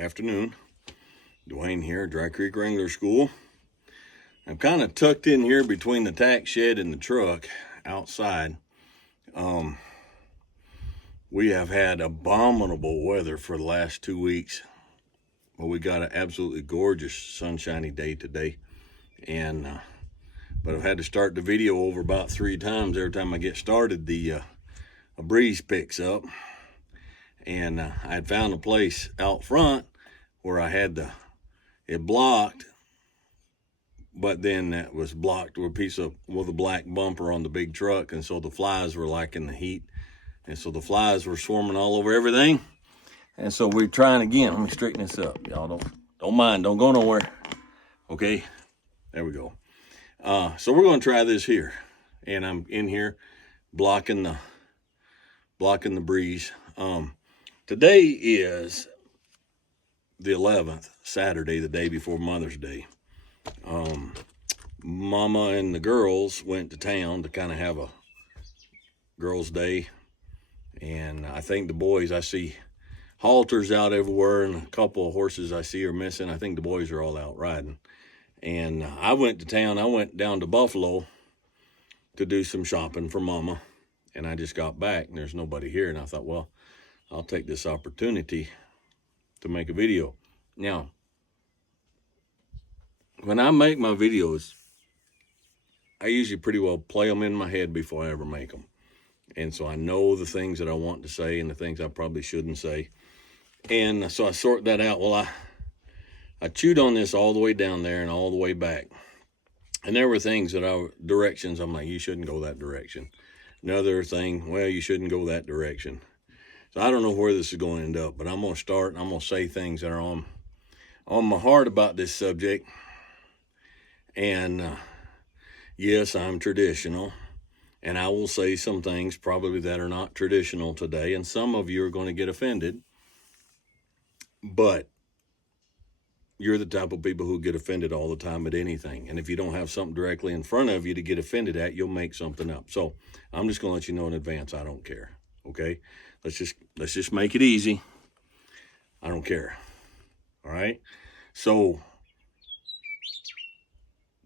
Afternoon. Dwayne here, Dry Creek Wrangler School. I'm kind of tucked in here between the tack shed and the truck outside. We have had abominable weather for the last 2 weeks. Well, we got an absolutely gorgeous sunshiny day today. But I've had to start the video over about 3 times. Every time I get started, a breeze picks up. And I had found a place out front where I had it blocked, but then that was blocked with a black bumper on the big truck, and so the flies were liking the heat, and so the flies were swarming all over everything. And so we're trying again. Let me straighten this up, y'all. Don't mind. Don't go nowhere. Okay, there we go. So we're going to try this here, and I'm in here blocking the breeze. Today is the 11th, Saturday, the day before Mother's Day. Mama and the girls went to town to kind of have a girls' day. And I think the boys, I see halters out everywhere, and a couple of horses I see are missing. I think the boys are all out riding. And I went to town. I went down to Buffalo to do some shopping for Mama. And I just got back, and there's nobody here. And I thought, well, I'll take this opportunity to make a video. Now, when I make my videos, I usually pretty well play them in my head before I ever make them. And so I know the things that I want to say and the things I probably shouldn't say. And so I sort that out. Well, I chewed on this all the way down there and all the way back. And there were things directions, I'm like, you shouldn't go that direction. Another thing, well, you shouldn't go that direction. So I don't know where this is going to end up, but I'm going to start, and I'm going to say things that are on my heart about this subject. And yes, I'm traditional, and I will say some things probably that are not traditional today, and some of you are going to get offended, but you're the type of people who get offended all the time at anything. And if you don't have something directly in front of you to get offended at, you'll make something up. So I'm just going to let you know in advance, I don't care. Okay? Let's just make it easy. I don't care. All right? So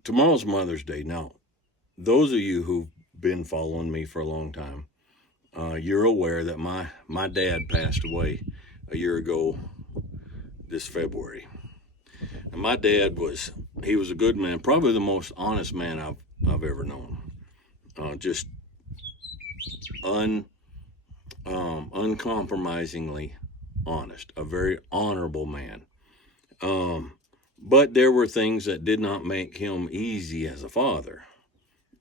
tomorrow's Mother's Day. Now, those of you who've been following me for a long time, you're aware that my dad passed away a year ago this February. And my dad he was a good man, probably the most honest man I've ever known. Just uncompromisingly honest, a very honorable man. But there were things that did not make him easy as a father.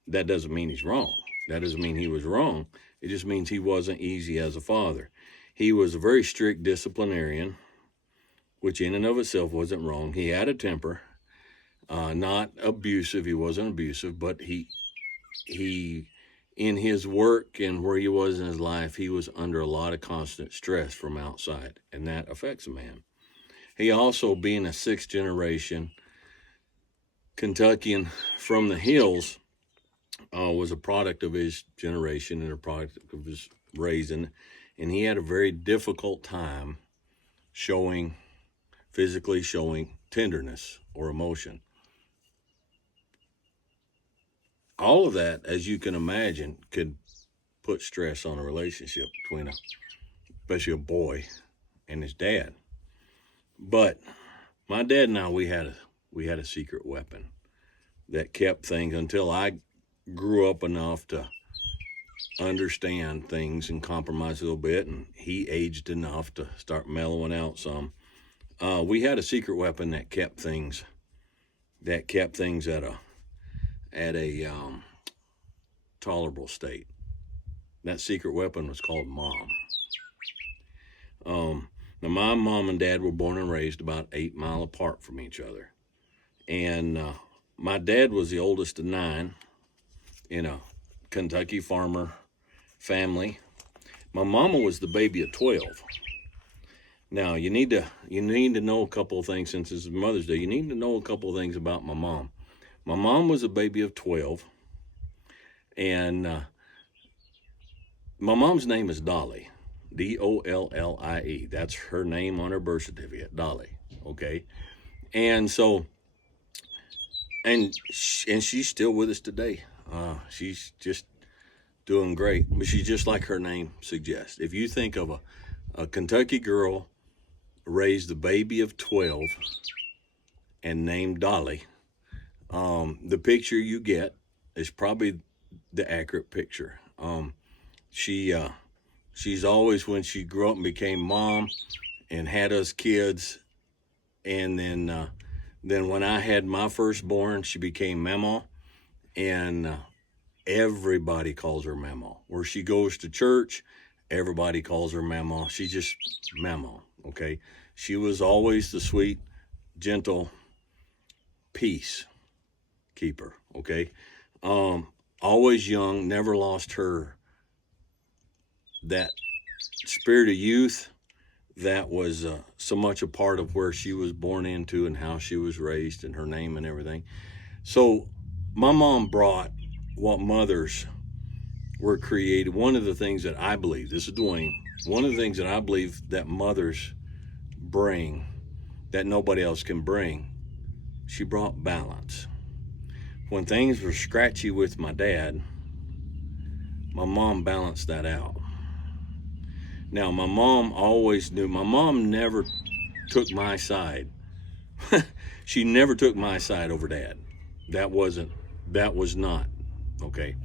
That doesn't mean he's wrong. That doesn't mean he was wrong. It just means he wasn't easy as a father. He was a very strict disciplinarian, which in and of itself wasn't wrong. He had a temper, not abusive. He wasn't abusive, but he in his work and where he was in his life, he was under a lot of constant stress from outside, and that affects a man. He also, being a 6th generation Kentuckian from the hills, was a product of his generation and a product of his raising, and he had a very difficult time physically showing tenderness or emotion. All of that, as you can imagine, could put stress on a relationship between especially a boy and his dad. But my dad and I, we had a secret weapon that kept things until I grew up enough to understand things and compromise a little bit, and he aged enough to start mellowing out some. We had a secret weapon that kept things at a tolerable state. That secret weapon was called Mom. Now, my mom and dad were born and raised about 8 miles apart from each other. And my dad was the oldest of 9 in a Kentucky farmer family. My mama was the baby of 12. Now, you need to know a couple of things. Since this is Mother's Day, you need to know a couple of things about my mom. My mom was a baby of 12, and my mom's name is Dolly. Dollie. That's her name on her birth certificate, Dolly. Okay. And so, and she's still with us today. She's just doing great. But she's just like her name suggests. If you think of a Kentucky girl raised a baby of 12 and named Dolly, the picture you get is probably the accurate picture. She's always, when she grew up and became mom and had us kids, and then when I had my firstborn, she became Mama, and everybody calls her Mama. Where she goes to church, everybody calls her Mama. She's just Mama, okay? She was always the sweet, gentle peace keeper, okay? Always young, never lost that spirit of youth that was so much a part of where she was born into and how she was raised and her name and everything. So my mom brought what mothers were created. One of the things that I believe, this is Dwayne, one of the things that I believe that mothers bring that nobody else can bring, she brought balance. When things were scratchy with my dad, my mom balanced that out. Now, my mom always knew, my mom never took my side. She never took my side over dad. That was not, okay.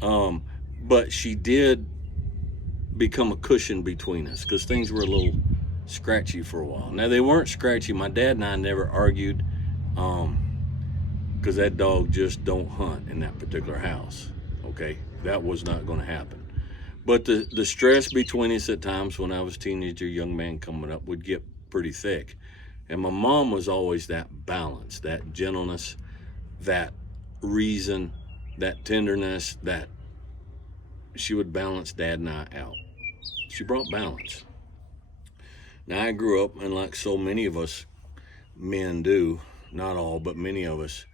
But she did become a cushion between us because things were a little scratchy for a while. Now, they weren't scratchy. My dad and I never argued because that dog just don't hunt in that particular house, okay. That was not going to happen. But the stress between us at times when I was a teenager, young man coming up, would get pretty thick. And my mom was always that balance, that gentleness, that reason, that tenderness, that she would balance Dad and I out. She brought balance. Now, I grew up, and like so many of us men do, not all, but many of us,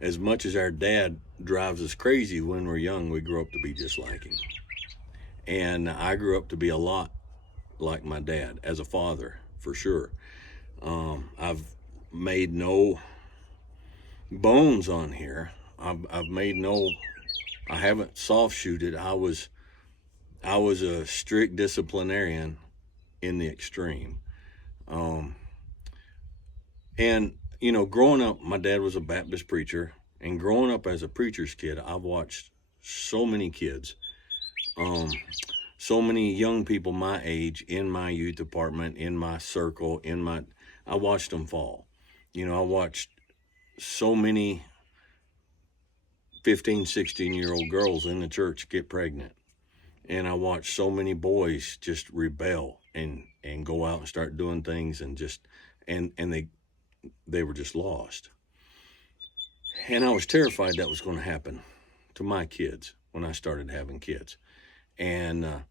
as much as our dad drives us crazy when we're young, we grow up to be just like him. And I grew up to be a lot like my dad as a father, for sure. I've made no bones on here. I haven't soft shooted. I was a strict disciplinarian in the extreme. And growing up, my dad was a Baptist preacher, and growing up as a preacher's kid, I've watched so many kids, so many young people my age in my youth department, in my circle, I watched them fall. I watched so many 15, 16-year-old girls in the church get pregnant. And I watched so many boys just rebel and go out and start doing things and they were just lost. And I was terrified that was going to happen to my kids when I started having kids. And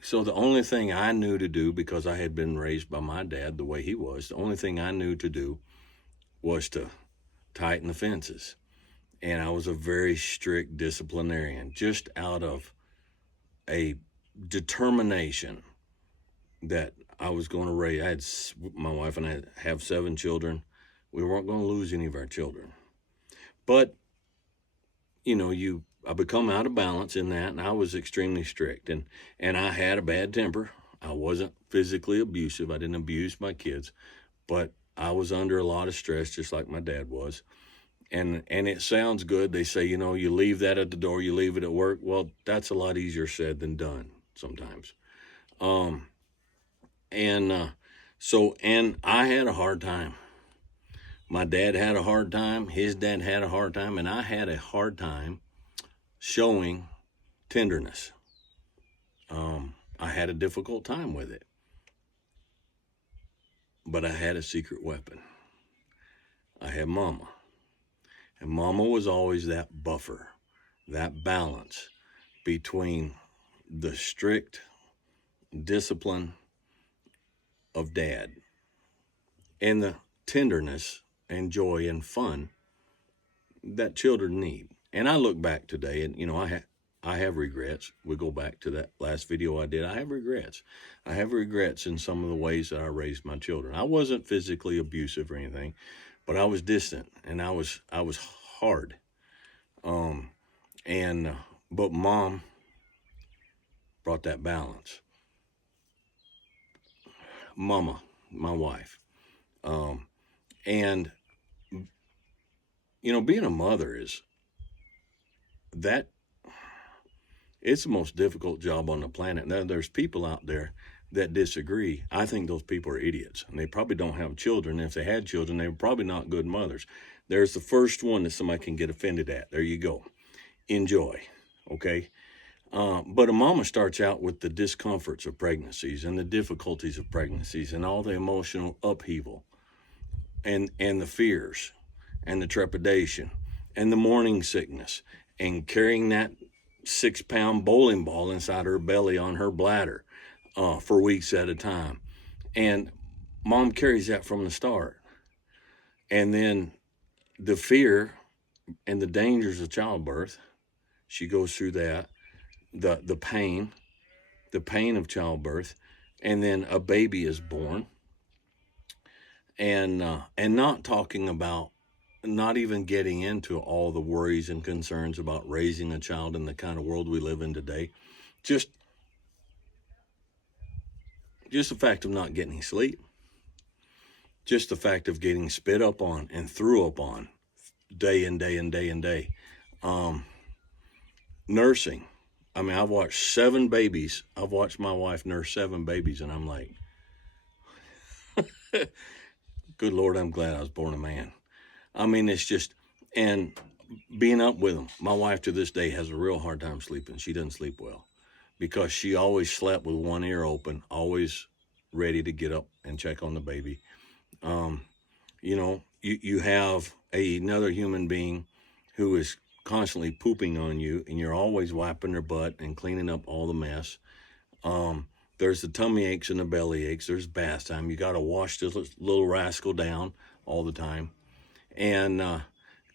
so the only thing I knew to do, because I had been raised by my dad the way he was, the only thing I knew to do was to tighten the fences. And I was a very strict disciplinarian, just out of a determination that I was going to raise. My wife and I have 7 children. We weren't going to lose any of our children. But, I become out of balance in that, and I was extremely strict. And I had a bad temper. I wasn't physically abusive. I didn't abuse my kids. But I was under a lot of stress, just like my dad was. And it sounds good. They say, you leave that at the door, you leave it at work. Well, that's a lot easier said than done sometimes. And I had a hard time. My dad had a hard time. His dad had a hard time. And I had a hard time showing tenderness. I had a difficult time with it. But I had a secret weapon. I had Momma. And Momma was always that buffer, that balance between the strict discipline of Dad and the tenderness and joy and fun that children need. And I look back today, and I have regrets. We go back to that last video I did. I have regrets. I have regrets in some of the ways that I raised my children. I wasn't physically abusive or anything, but I was distant and I was hard. But Mom brought that balance. Momma, my wife. And being a mother is that it's the most difficult job on the planet. Now, there's people out there that disagree. I think those people are idiots, and they probably don't have children. If they had children, they were probably not good mothers. There's the first one that somebody can get offended at. There you go. Enjoy, okay? But a mama starts out with the discomforts of pregnancies and the difficulties of pregnancies and all the emotional upheaval and the fears and the trepidation and the morning sickness and carrying that 6-pound bowling ball inside her belly on her bladder for weeks at a time. And Mom carries that from the start. And then the fear and the dangers of childbirth, she goes through that, the pain of childbirth, and then a baby is born. And not talking about, not even getting into all the worries and concerns about raising a child in the kind of world we live in today. Just the fact of not getting any sleep. Just the fact of getting spit up on and threw up on day and day and day and day. Nursing. I mean, I've watched 7 babies. I've watched my wife nurse 7 babies, and I'm like, good Lord, I'm glad I was born a man. I mean, it's just, and being up with them. My wife to this day has a real hard time sleeping. She doesn't sleep well because she always slept with one ear open, always ready to get up and check on the baby. You have another human being who is constantly pooping on you, and you're always wiping their butt and cleaning up all the mess. There's the tummy aches and the belly aches. There's bath time. You got to wash this little rascal down all the time. And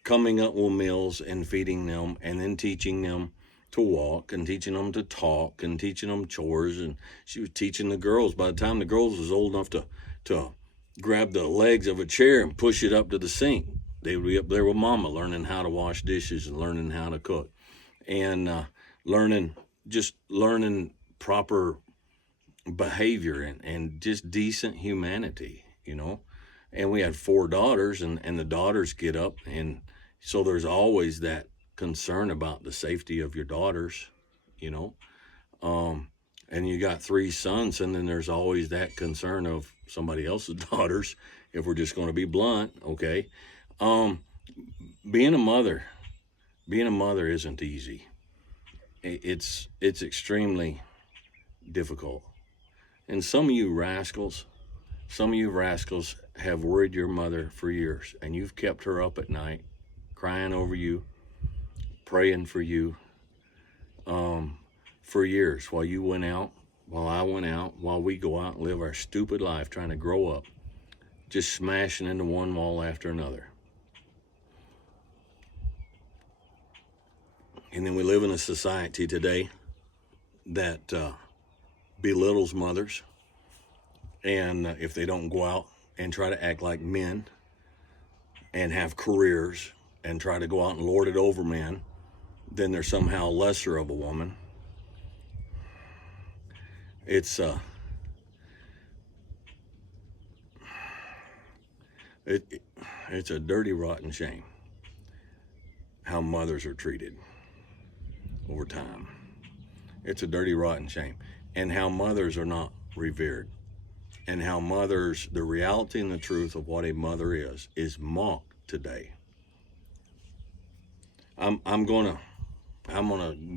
coming up with meals and feeding them, and then teaching them to walk and teaching them to talk and teaching them chores. And she was teaching the girls. By the time the girls was old enough to grab the legs of a chair and push it up to the sink, they would be up there with Mama learning how to wash dishes and learning how to cook and learning proper behavior and just decent humanity, And we had 4 daughters, and the daughters get up, and so there's always that concern about the safety of your daughters, and you got 3 sons, and then there's always that concern of somebody else's daughters, if we're just going to be blunt, okay? Being a mother isn't easy. It's extremely difficult. And some of you rascals have worried your mother for years, and you've kept her up at night, crying over you, praying for you, for years while you went out, while I went out, while we go out and live our stupid life trying to grow up, just smashing into one wall after another. And then we live in a society today that belittles mothers. And if they don't go out and try to act like men and have careers and try to go out and lord it over men, then they're somehow lesser of a woman. It's a dirty, rotten shame how mothers are treated over time. It's a dirty, rotten shame. And how mothers are not revered. And how mothers, the reality and the truth of what a mother is mocked today. I'm gonna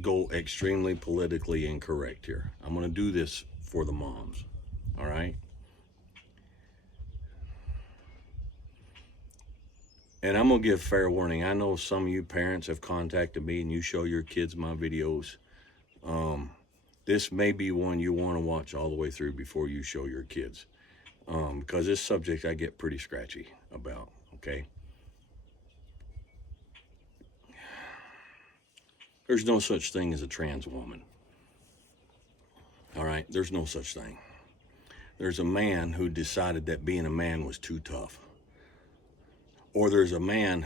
go extremely politically incorrect here. I'm gonna do this for the moms, all right? And I'm gonna give fair warning. I know some of you parents have contacted me and you show your kids my videos. This may be one you want to watch all the way through before you show your kids. Because this subject I get pretty scratchy about, okay? There's no such thing as a trans woman. All right? There's no such thing. There's a man who decided that being a man was too tough. Or there's a man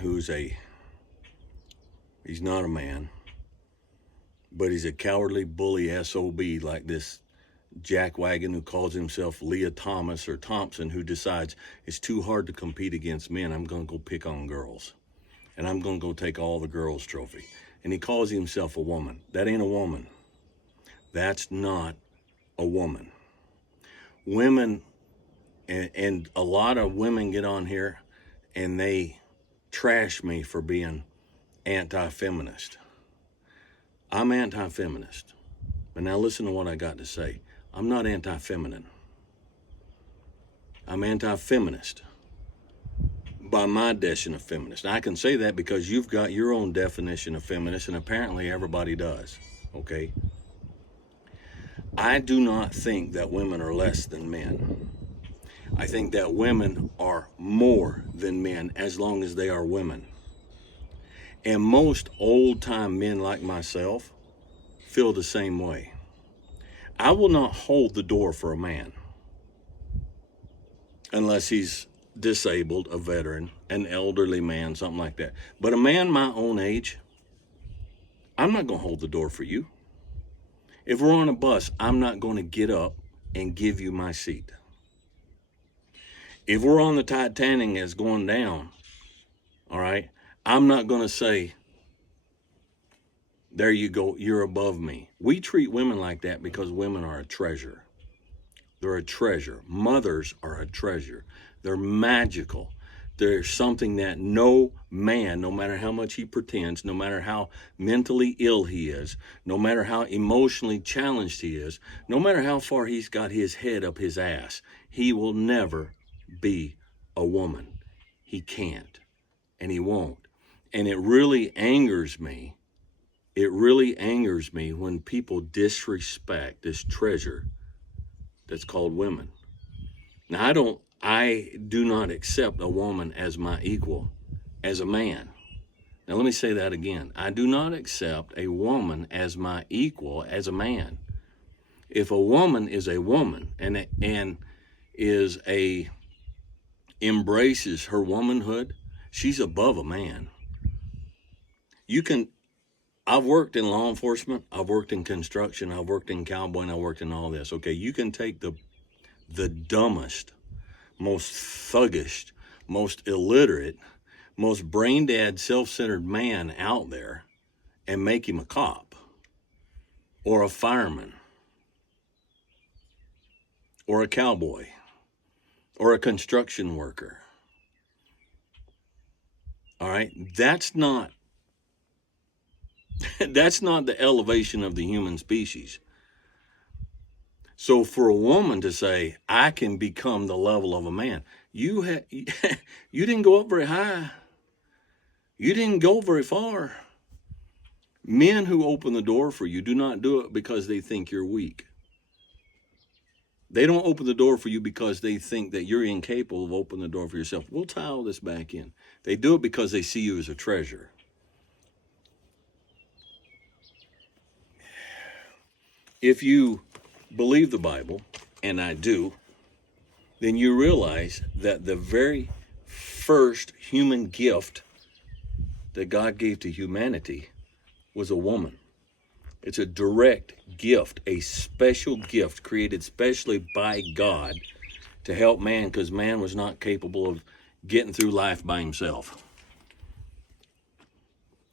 he's not a man, but he's a cowardly bully SOB like this jackwagon who calls himself Leah Thomas or Thompson, who decides it's too hard to compete against men. I'm going to go pick on girls. And I'm going to go take all the girls' trophy. And he calls himself a woman. That ain't a woman. That's not a woman. Women, and a lot of women get on here and they trash me for being anti-feminist. I'm anti-feminist. But now listen to what I got to say. I'm not anti-feminine. I'm anti-feminist by my definition of feminist. I can say that because you've got your own definition of feminist, and apparently everybody does, okay? I do not think that women are less than men. I think that women are more than men as long as they are women. And most old-time men like myself feel the same way. I will not hold the door for a man unless he's disabled, a veteran, an elderly man, something like that. But a man my own age, I'm not going to hold the door for you. If we're on a bus, I'm not going to get up and give you my seat. If we're on the Titanic as going down, all right, I'm not going to say, there you go, you're above me. We treat women like that because women are a treasure. They're a treasure. Mothers are a treasure. They're magical. They're something that no man, no matter how much he pretends, no matter how mentally ill he is, no matter how emotionally challenged he is, no matter how far he's got his head up his ass, he will never be a woman. He can't, and he won't. And it really angers me. It really angers me when people disrespect this treasure that's called women. Now, I do not accept a woman as my equal, as a man. Now, let me say that again. I do not accept a woman as my equal, as a man. If a woman is a woman and embraces her womanhood, she's above a man. I've worked in law enforcement, I've worked in construction, I've worked in cowboy, and I've worked in all this. Okay, you can take the dumbest, most thuggish, most illiterate, most brain-dead, self-centered man out there and make him a cop or a fireman or a cowboy or a construction worker. All right, that's not the elevation of the human species. So for a woman to say, I can become the level of a man, you didn't go up very high. You didn't go very far. Men who open the door for you do not do it because they think you're weak. They don't open the door for you because they think that you're incapable of opening the door for yourself. We'll tie all this back in. They do it because they see you as a treasure. If you believe the Bible, and I do, then you realize that the very first human gift that God gave to humanity was a woman. It's a direct gift, a special gift created specially by God to help man, because man was not capable of getting through life by himself.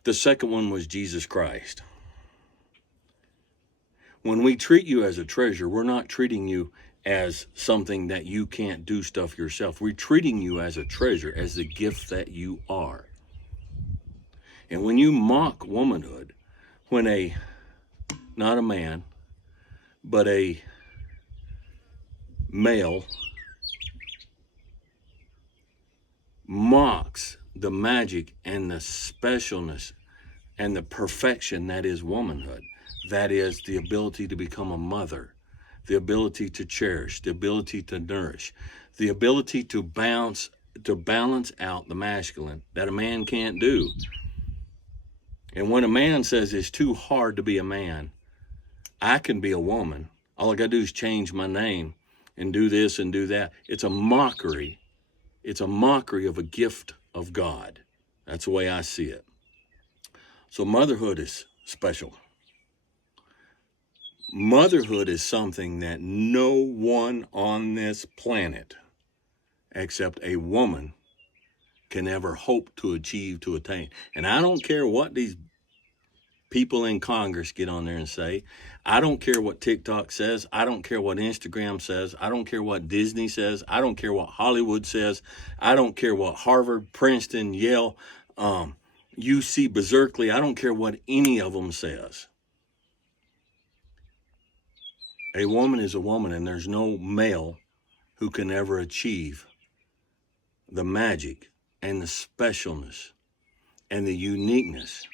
The second one was Jesus Christ. When we treat you as a treasure, we're not treating you as something that you can't do stuff yourself. We're treating you as a treasure, as the gift that you are. And when you mock womanhood, when not a man, but a male mocks the magic and the specialness and the perfection that is womanhood, that is the ability to become a mother, the ability to cherish, the ability to nourish, the ability to balance out the masculine that a man can't do. And when a man says it's too hard to be a man, I can be a woman. All I got to do is change my name and do this and do that. It's a mockery. It's a mockery of a gift of God. That's the way I see it. So motherhood is special. Motherhood is something that no one on this planet except a woman can ever hope to achieve, to attain. And I don't care what these people in Congress get on there and say. I don't care what TikTok says. I don't care what Instagram says. I don't care what Disney says. I don't care what Hollywood says. I don't care what Harvard, Princeton, Yale, UC, Berkeley. I don't care what any of them says. A woman is a woman, and there's no male who can ever achieve the magic and the specialness and the uniqueness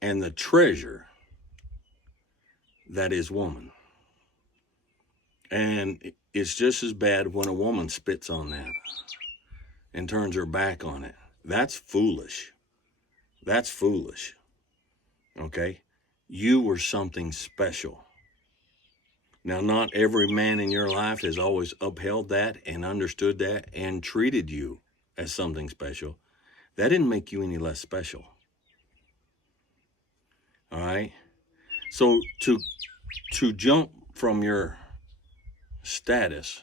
and the treasure that is woman. And it's just as bad when a woman spits on that and turns her back on it. That's foolish. That's foolish. Okay? You were something special. Now, not every man in your life has always upheld that and understood that and treated you as something special. That didn't make you any less special. All right? So to jump from your status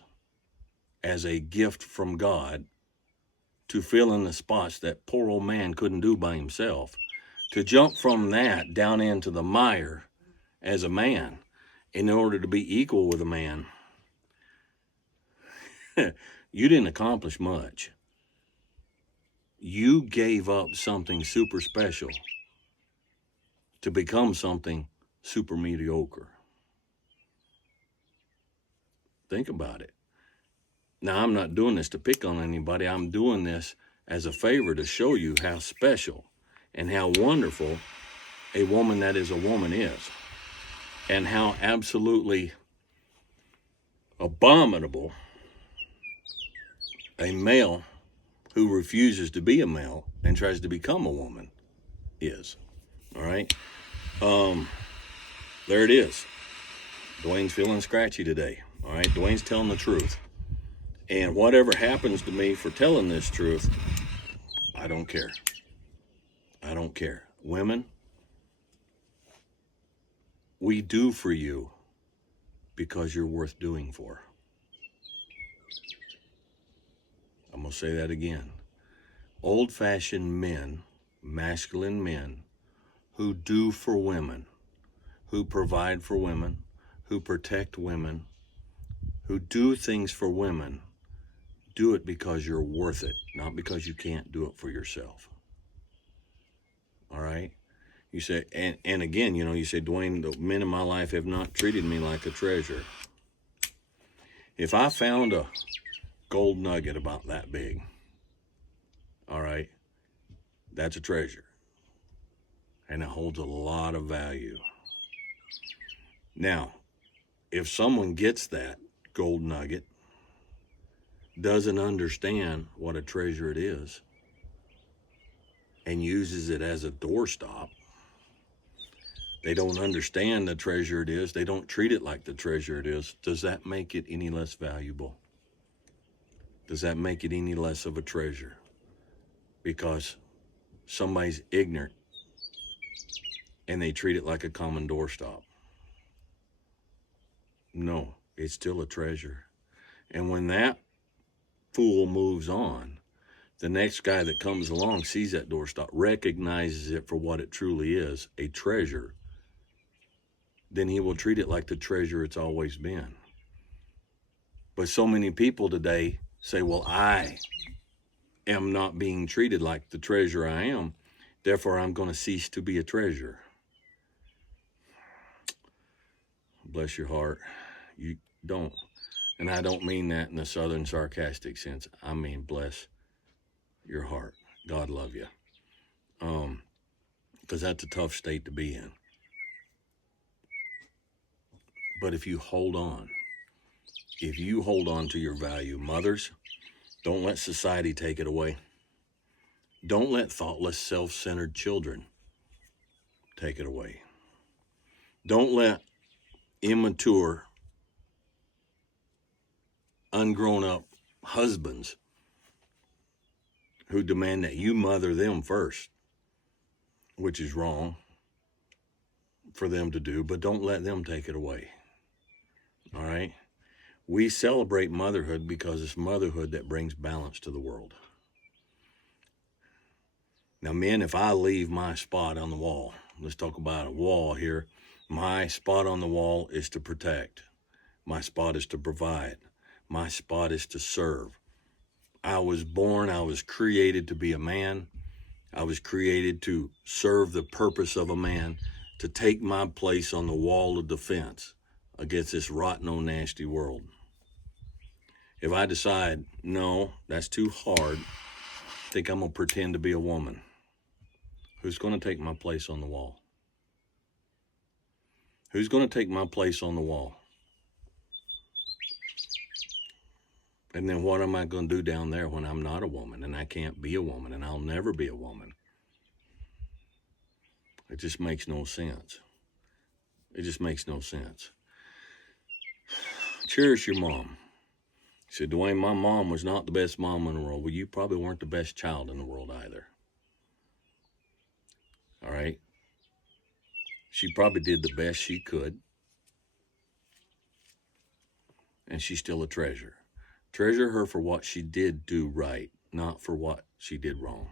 as a gift from God to fill in the spots that poor old man couldn't do by himself, to jump from that down into the mire as a man in order to be equal with a man, you didn't accomplish much. You gave up something super special to become something super mediocre. Think about it. Now, I'm not doing this to pick on anybody. I'm doing this as a favor to show you how special and how wonderful a woman that is a woman is, and how absolutely abominable a male who refuses to be a male and tries to become a woman is. All right? There it is. Dwayne's feeling scratchy today. All right? Dwayne's telling the truth. And whatever happens to me for telling this truth, I don't care. I don't care. Women, we do for you because you're worth doing for. I'm going to say that again. Old-fashioned men, masculine men, who do for women, who provide for women, who protect women, who do things for women, do it because you're worth it, not because you can't do it for yourself. All right? You say, and again, you say, Dwayne, the men in my life have not treated me like a treasure. If I found a gold nugget about that big, all right, that's a treasure. And it holds a lot of value. Now, if someone gets that gold nugget, doesn't understand what a treasure it is, and uses it as a doorstop, they don't understand the treasure it is, they don't treat it like the treasure it is, does that make it any less valuable? Does that make it any less of a treasure? Because somebody's ignorant and they treat it like a common doorstop. No, it's still a treasure. And when that fool moves on, the next guy that comes along sees that doorstop, recognizes it for what it truly is, a treasure, then he will treat it like the treasure it's always been. But so many people today say, well, I am not being treated like the treasure I am, therefore I'm going to cease to be a treasure. Bless your heart. You don't. And I don't mean that in a southern sarcastic sense. I mean, bless your heart. God love you. Because that's a tough state to be in. But if you hold on to your value, mothers, don't let society take it away. Don't let thoughtless, self-centered children take it away. Don't let immature, ungrown up husbands who demand that you mother them first, which is wrong for them to do, but don't let them take it away. All right? We celebrate motherhood because it's motherhood that brings balance to the world. Now, men, if I leave my spot on the wall, let's talk about a wall here. My spot on the wall is to protect. My spot is to provide. My spot is to serve. I was created to be a man. I was created to serve the purpose of a man, to take my place on the wall of defense against this rotten, old, nasty world. If I decide, no, that's too hard, I think I'm going to pretend to be a woman, who's going to take my place on the wall? Who's going to take my place on the wall? And then what am I going to do down there when I'm not a woman and I can't be a woman and I'll never be a woman? It just makes no sense. It just makes no sense. Cherish your mom. He said, Dwayne, my mom was not the best mom in the world. Well, you probably weren't the best child in the world either. All right? She probably did the best she could. And she's still a treasure. Treasure her for what she did do right, not for what she did wrong.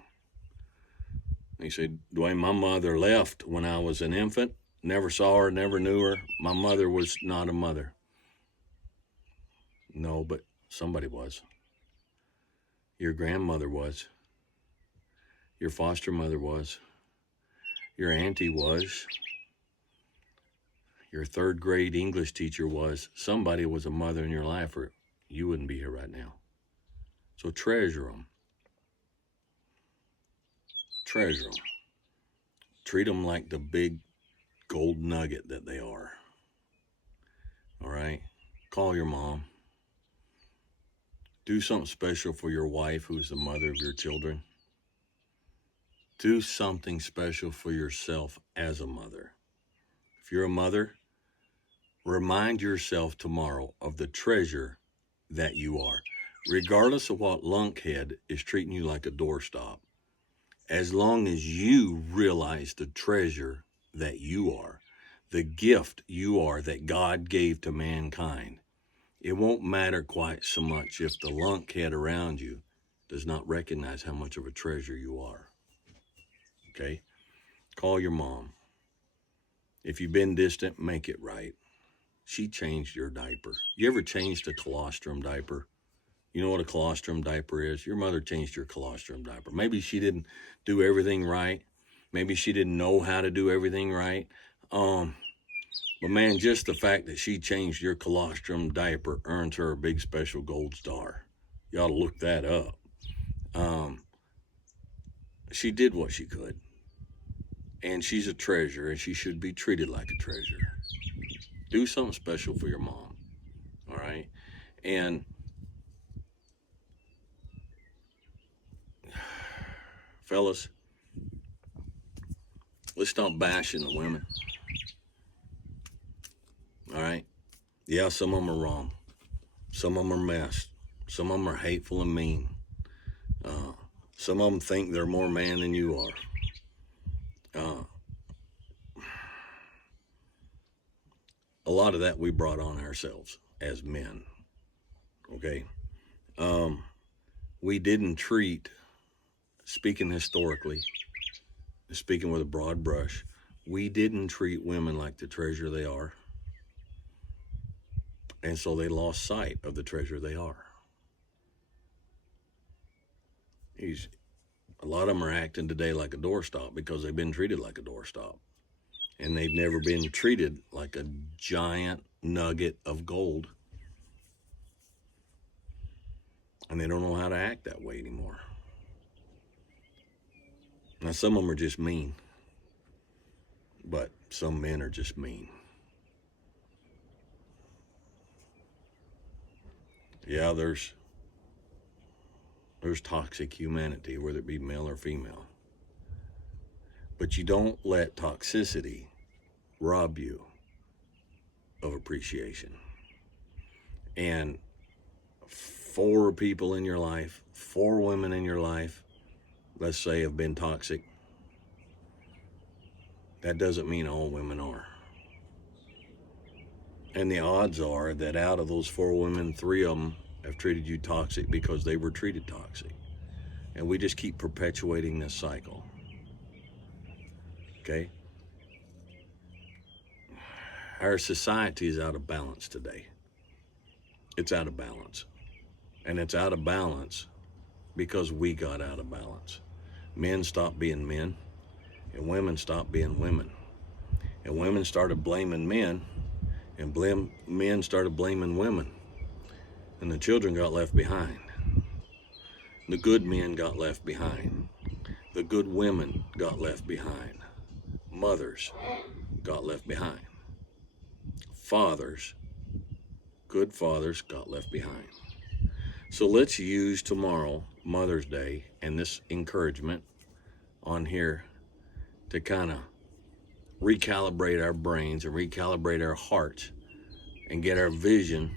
He said, Dwayne, my mother left when I was an infant. Never saw her, never knew her. My mother was not a mother. No, but somebody was. Your grandmother was. Your foster mother was. Your auntie was. Your third grade English teacher was. Somebody was a mother in your life, or you wouldn't be here right now. So treasure them. Treasure them. Treat them like the big gold nugget that they are. All right? Call your mom. Do something special for your wife, who's the mother of your children. Do something special for yourself as a mother. If you're a mother, remind yourself tomorrow of the treasure that you are. Regardless of what lunkhead is treating you like a doorstop, as long as you realize the treasure that you are, the gift you are that God gave to mankind, it won't matter quite so much if the lunkhead around you does not recognize how much of a treasure you are. Okay? Call your mom. If you've been distant, make it right. She changed your diaper. You ever changed a colostrum diaper? You know what a colostrum diaper is? Your mother changed your colostrum diaper. Maybe she didn't do everything right. Maybe she didn't know how to do everything right. But man, just the fact that she changed your colostrum diaper earns her a big special gold star. You ought to look that up. She did what she could. And she's a treasure, and she should be treated like a treasure. Do something special for your mom. All right? And fellas, let's stop bashing the women. All right? Yeah, some of them are wrong. Some of them are messed. Some of them are hateful and mean. Some of them think they're more man than you are. A lot of that we brought on ourselves as men. Okay? We didn't treat, speaking historically, speaking with a broad brush, we didn't treat women like the treasure they are. And so they lost sight of the treasure they are. A lot of them are acting today like a doorstop because they've been treated like a doorstop. And they've never been treated like a giant nugget of gold. And they don't know how to act that way anymore. Now, some of them are just mean. But some men are just mean. Yeah, there's toxic humanity, whether it be male or female. But you don't let toxicity rob you of appreciation. And 4 people in your life, 4 women in your life, let's say, have been toxic. That doesn't mean all women are. And the odds are that out of those 4 women, 3 of them have treated you toxic because they were treated toxic. And we just keep perpetuating this cycle. Okay? Our society is out of balance today. It's out of balance. And it's out of balance because we got out of balance. Men stopped being men, and women stopped being women. And women started blaming men, and men started blaming women. And the children got left behind. The good men got left behind. The good women got left behind. Mothers got left behind. Fathers, good fathers, got left behind. So let's use tomorrow, Mother's Day, and this encouragement on here to kind of recalibrate our brains and recalibrate our hearts and get our vision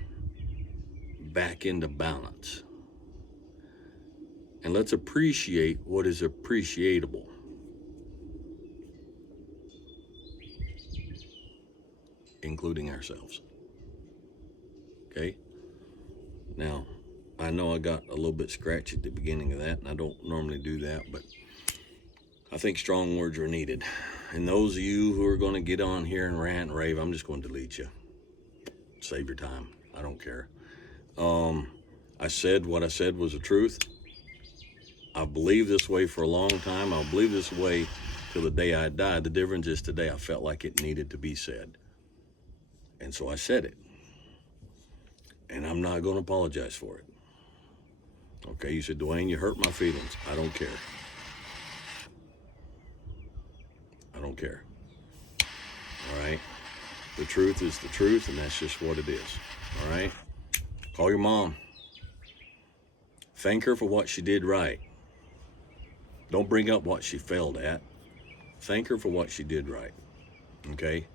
back into balance. And let's appreciate what is appreciable. Including ourselves. Okay? Now, I know I got a little bit scratchy at the beginning of that, and I don't normally do that, but I think strong words are needed. And those of you who are going to get on here and rant and rave, I'm just going to delete you. Save your time. I don't care. I said what I said was the truth. I've believed this way for a long time. I'll believe this way till the day I die. The difference is today I felt like it needed to be said. And so I said it. And I'm not going to apologize for it. Okay, you said, Dwayne, you hurt my feelings. I don't care. I don't care. All right? The truth is the truth, and that's just what it is. All right? Call your mom. Thank her for what she did right. Don't bring up what she failed at. Thank her for what she did right. Okay?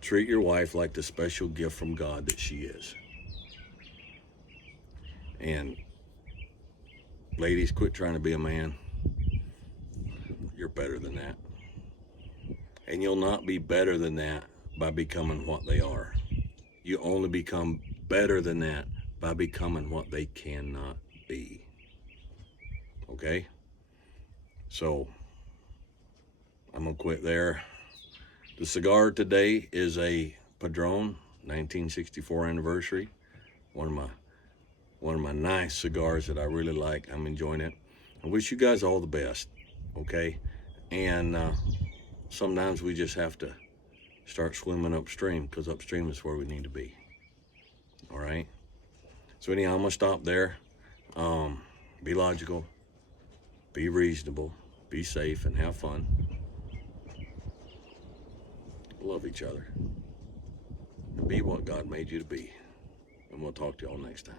Treat your wife like the special gift from God that she is. And ladies, quit trying to be a man. You're better than that. And you'll not be better than that by becoming what they are. You only become better than that by becoming what they cannot be. Okay? So, I'm going to quit there. The cigar today is a Padron 1964 anniversary. One of my nice cigars that I really like. I'm enjoying it. I wish you guys all the best. Okay? And sometimes we just have to start swimming upstream, because upstream is where we need to be. All right? So anyhow, I'm going to stop there. Be logical. Be reasonable. Be safe and have fun. Love each other. And be what God made you to be. And we'll talk to y'all next time.